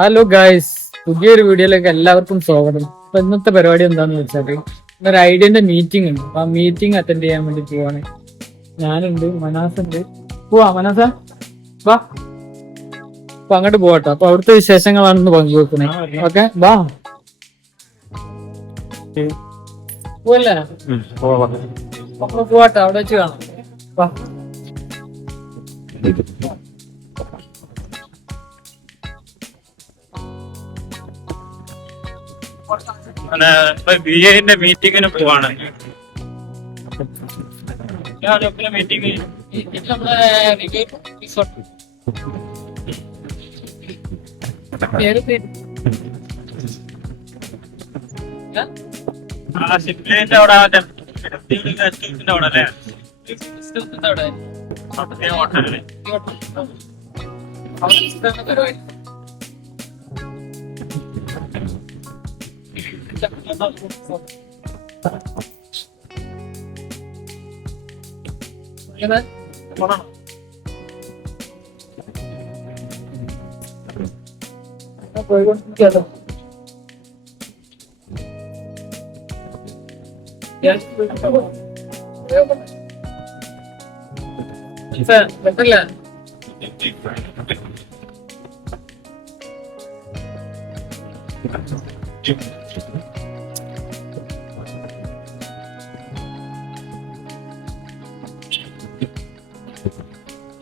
Hello guys, പുതിയൊരു വീഡിയോയിലേക്ക് എല്ലാവർക്കും സ്വാഗതം. അപ്പൊ ഇന്നത്തെ പരിപാടി എന്താന്ന് വെച്ചാല് ഒരു ഐഡിയന്റെ മീറ്റിംഗ് ഉണ്ട്. അപ്പൊ ആ മീറ്റിംഗ് അറ്റൻഡ് ചെയ്യാൻ വേണ്ടി പോവാണ്. ഞാനുണ്ട്, മനാസ് ഉണ്ട്. പോവാ മനാസ, വാ. അപ്പൊ അങ്ങോട്ട് പോവാട്ടോ. അപ്പൊ അവിടുത്തെ വിശേഷങ്ങളാണെന്ന് പങ്കുവെക്കണേ. ഓക്കെ, വാ. പോവല്ലേ? അപ്പൊ പോവാട്ടോ, അവിടെ വെച്ച് കാണാം. വാ. ബിഎന്റെ മീറ്റിങ്ങിന് പോവാണ്. മീറ്റിംഗ് സിപ്ലിന്റെ അവിടെ അവിടെ അല്ലേ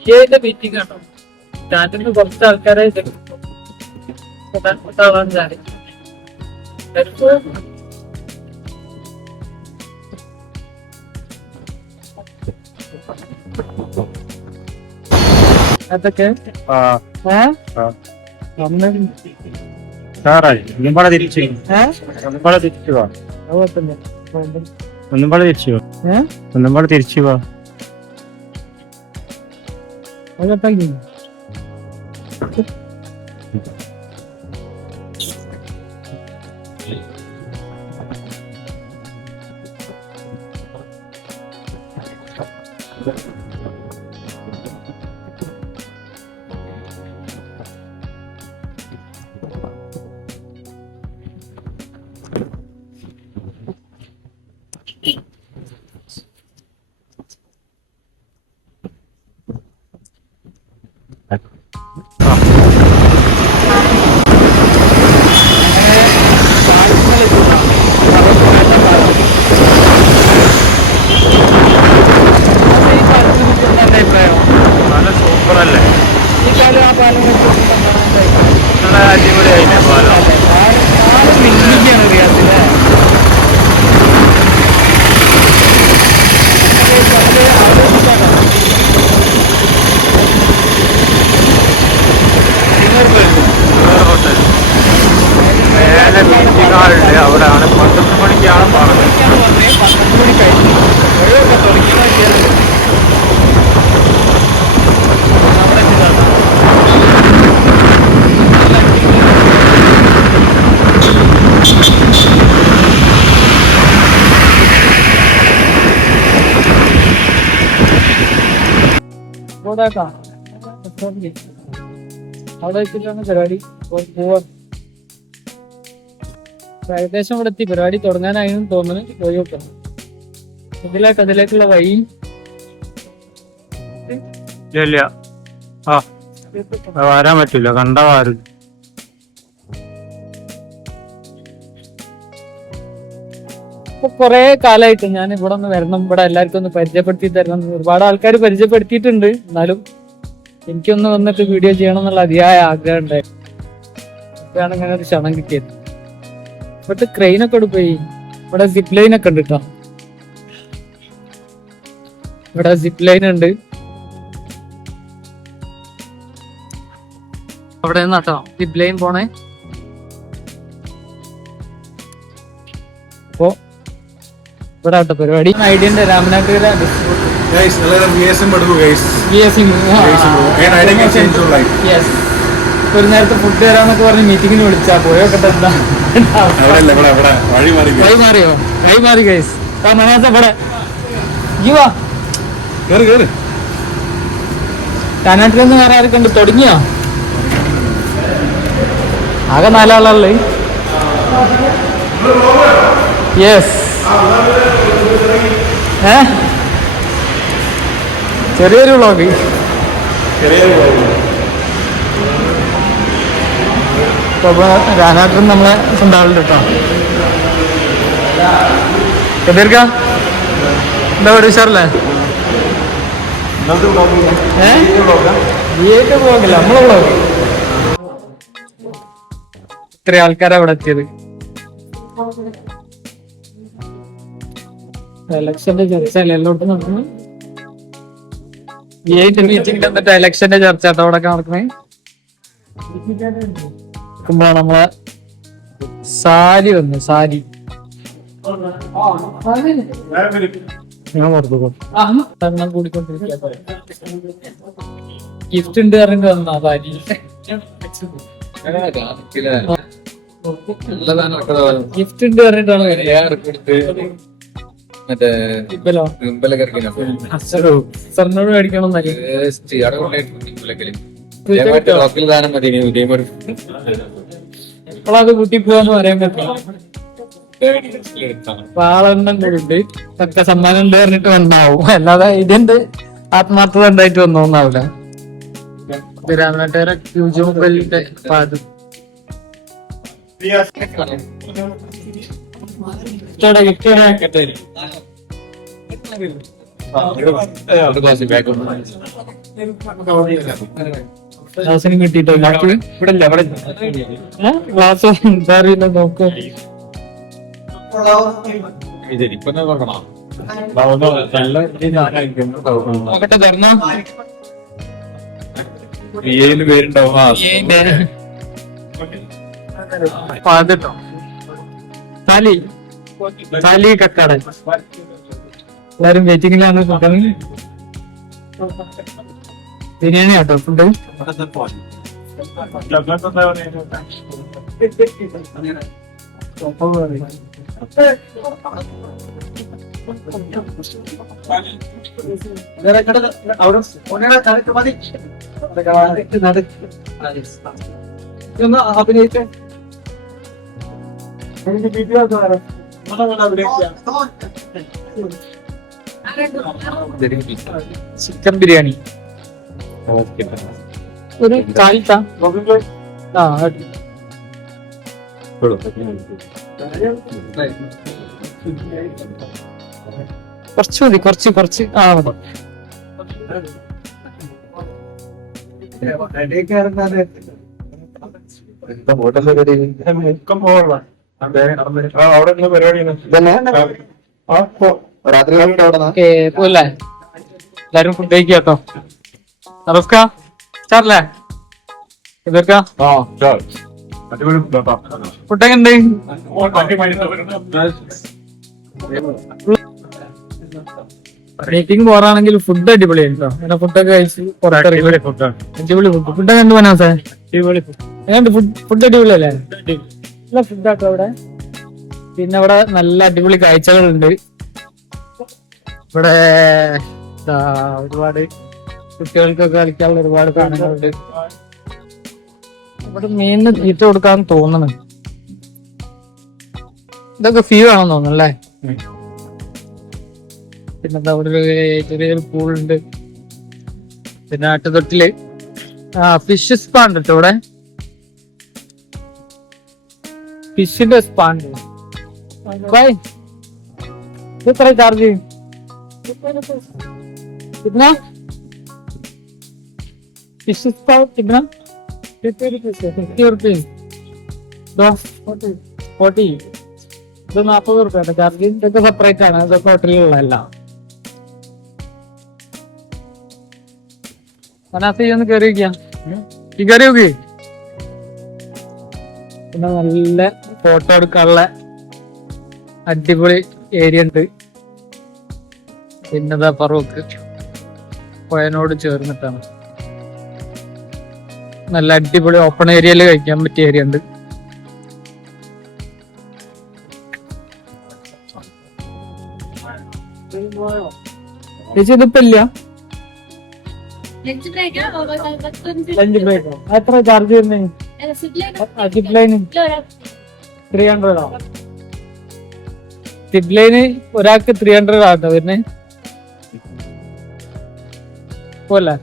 ഹോട്ടലില് മീറ്റിംഗ് ആണോ? സ്റ്റാൻഡിന് കുറച്ച് ആൾക്കാരെ പ്രധാനപ്പെട്ട ആളാണ് ഞാൻ. അതൊക്കെ ഒന്നുംപാടെ തിരിച്ചു പോവാ. ഒന്നുംപാടെ തിരിച്ചു പോവാ. സൂപ്പറല്ലേ? നല്ല അടിപൊളിയായില്ലേ പാലം? മേലെ മീറ്റിംഗ് ഹാളുണ്ട്, അവിടെയാണ് 12 മണിക്കാണ് പറഞ്ഞത്. 12 മണി കഴിഞ്ഞു അവിടെ വെച്ചിട്ടാണ് പരിപാടി പോവാ. ഏകദേശം ഇവിടെ എത്തി. പരിപാടി തുടങ്ങാനായിരുന്നു തോന്നുന്നു. പോയി നോക്കാം. അതിലേക്കുള്ള വഴി ഇല്ല. വരാൻ പറ്റൂല, കണ്ട വാരും. ഇപ്പൊ കൊറേ കാലമായിട്ട് ഞാൻ ഇവിടെ ഒന്ന് വരണം, ഇവിടെ എല്ലാവർക്കും ഒന്ന് പരിചയപ്പെടുത്തി തരണം. ഒരുപാട് ആൾക്കാർ പരിചയപ്പെടുത്തിയിട്ടുണ്ട്. എന്നാലും എനിക്കൊന്ന് വന്നിട്ട് വീഡിയോ ചെയ്യണം എന്നുള്ള അതിയായ ആഗ്രഹം ഉണ്ടായിരുന്നു. ഇപ്പോഴാണ് ഇങ്ങനെ ഒരു ക്ഷണം കിട്ടിയത്. ഇവിടുത്തെ ക്രെയിനൊക്കെ ഇവിടെ പോയി. ഇവിടെ സിപ്പ് ലൈൻ ഒക്കെ ഉണ്ട് കേട്ടോ. ഇവിടെ സിപ്പ് ലൈൻ ഉണ്ട്. അവിടെ നിന്നാട്ടോ സിപ്പ് ലൈൻ പോണേ. അപ്പോ ഇവിടെ ആട്ടോ പരിപാടി. ഐഡിയന്റെ രാമനാട്ടുകര ഒരു നേരത്തെ ഫുഡ് തരാന്നൊക്കെ പറഞ്ഞ് മീറ്റിങ്ങിന് വിളിച്ചാ പോയോക്കെ എന്താ വഴി മാറിയോ? വഴി മാറി ഗൈസ്. മനാസ ഇവിടെ കാനാട്ടിലൊന്നും വേറെ ആരൊക്കെ ഉണ്ട്? തുടങ്ങിയോ? ആകെ 4 ആളുള്ളത്. യെസ്. ചെറിയൊരു വ്ളോഗ്. രാനാട്ടൻ നമ്മളെ സ്വന്തം ആളുണ്ട് കേട്ടോ. കബീർക്ക എന്താ പറയുക, ഉഷാറല്ലേ? വ്ളോഗില്ല, നമ്മളെ വ്ളോഗ്. ഇത്ര ആൾക്കാരാ അവിടെ എത്തിയത്. എലക്ഷന്റെ ചർച്ച അല്ലേ എല്ലായിടത്തും നടക്കുന്നത്. മീറ്റിംഗിൽ എന്നിട്ട് എലക്ഷന്റെ ചർച്ച കേട്ടോ അവിടെ നടക്കുന്നത്. നമ്മളെ സാരി വന്നു. സാരി ഗിഫ്റ്റ് ഉണ്ട് പറഞ്ഞിട്ട് വന്നാ സാരി. ഗിഫ്റ്റ് ഉണ്ട് പറഞ്ഞിട്ടാണ് സാറിനോട് മേടിക്കണം. ഇപ്പോഴത് കൂട്ടി പോവാന്ന് പറയാൻ പറ്റില്ല. പാളെണ്ണം കൂടി ഒക്കെ സമ്മാനം ഉണ്ട് പറഞ്ഞിട്ട് വന്നാവും. അല്ലാതെ ഇതിന്റെ ആത്മാർത്ഥത ഉണ്ടായിട്ട് വന്നോന്നാവില്ല. രാമനാട്ടുകാരെ ക്യൂജ് മൊബൈലിന്റെ പാട്ട് ക്ലാസ്സിന് കിട്ടിട്ടോ ക്ലാസ് എന്താ അറിയില്ല. നോക്ക് തരണോ പാട്ടോ. സാലി സാലി കക്കാട എല്ലാരും വെയിറ്റിംഗിലാണ്. ബിരിയാണി ആട്ടോ ഫുഡ്. അഭിനയിച്ച ചിക്കൻ ബിരിയാണി ഒരു കാലിത്ത. കുറച്ച് മതി, കുറച്ച് കുറച്ച്. മതി. പോലെ എല്ലാരും ഫുഡ് കഴിക്കാട്ടോ. ചാറില്ലേ ഫുഡൊക്കെ ഉണ്ട്. മീറ്റിംഗ് പോറാണെങ്കിൽ ഫുഡ് അടിപൊളിയായിട്ടോ. അങ്ങനെ ഫുഡൊക്കെ കഴിച്ച് അടിപൊളി ഫുഡ്. ഫുഡൊക്കെ എന്ത് മനസ്സേ? ഫുഡ് അടിപൊളിയല്ലേ? നല്ല ഫുഡാട്ടോ അവിടെ. പിന്നെ ഇവിടെ നല്ല അടിപൊളി കാഴ്ചകളുണ്ട്. ഇവിടെ ഒരുപാട് കുട്ടികൾക്കൊക്കെ കളിക്കാനുള്ള ഒരുപാട് സാധനങ്ങളുണ്ട്. ഇവിടെ മീനിന് തീറ്റ കൊടുക്കാന്ന് തോന്നണ്. ഇതൊക്കെ ഫീ ആണെന്ന് തോന്നുന്നല്ലേ. പിന്നെന്താ ഇവിടെ ഒരു ചെറിയൊരു പൂളുണ്ട്. പിന്നെ ആട്ടുതൊട്ടില് ഫിഷ് സ്പാ ഉണ്ട് കേട്ടോ ഇവിടെ. ഫിഷിന്റെ സ്പാ ഉണ്ട്. എത്ര ചാർജ്? कितना फिश का कितना? 50 रुपीज 40 ഇത് 40 റുപ്യ ചാർജ്. ഇതൊക്കെ സെപ്പറേറ്റ് ആണ്. ഇതൊക്കെ ഹോട്ടലിലുള്ള ഒന്ന് കയറി വയ്ക്കാം. ഈ കയറി നോക്കി. പിന്നെ നല്ല ഫോട്ടോ എടുക്കാനുള്ള അടിപൊളി ഏരിയ ഉണ്ട്. പിന്നെതാ ഫറൂഖ് പുഴനോട് ചേർന്നിട്ടാണ്. നല്ല അടിപൊളി ഓപ്പൺ ഏരിയയിൽ കഴിക്കാൻ പറ്റിയ ഏരിയ ഉണ്ട്. ചേച്ചി ഇതിപ്പോ ഇല്ല. ലഞ്ച് ബ്രേക്കോ എത്ര ചാർജ് വരുന്നത്? സിപ്പ് ലൈന് 300 ആവും. സിപ്പ് ലൈന് ഒരാൾക്ക് 300 ആട്ടോ വരുന്നത് പോലെ.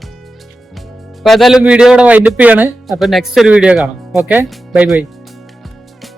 അപ്പൊ ഏതായാലും വീഡിയോ ഇവിടെ വൈൻഡപ്പ് ചെയ്യാണ്. അപ്പൊ നെക്സ്റ്റ് ഒരു വീഡിയോ കാണാം. Okay, bye bye.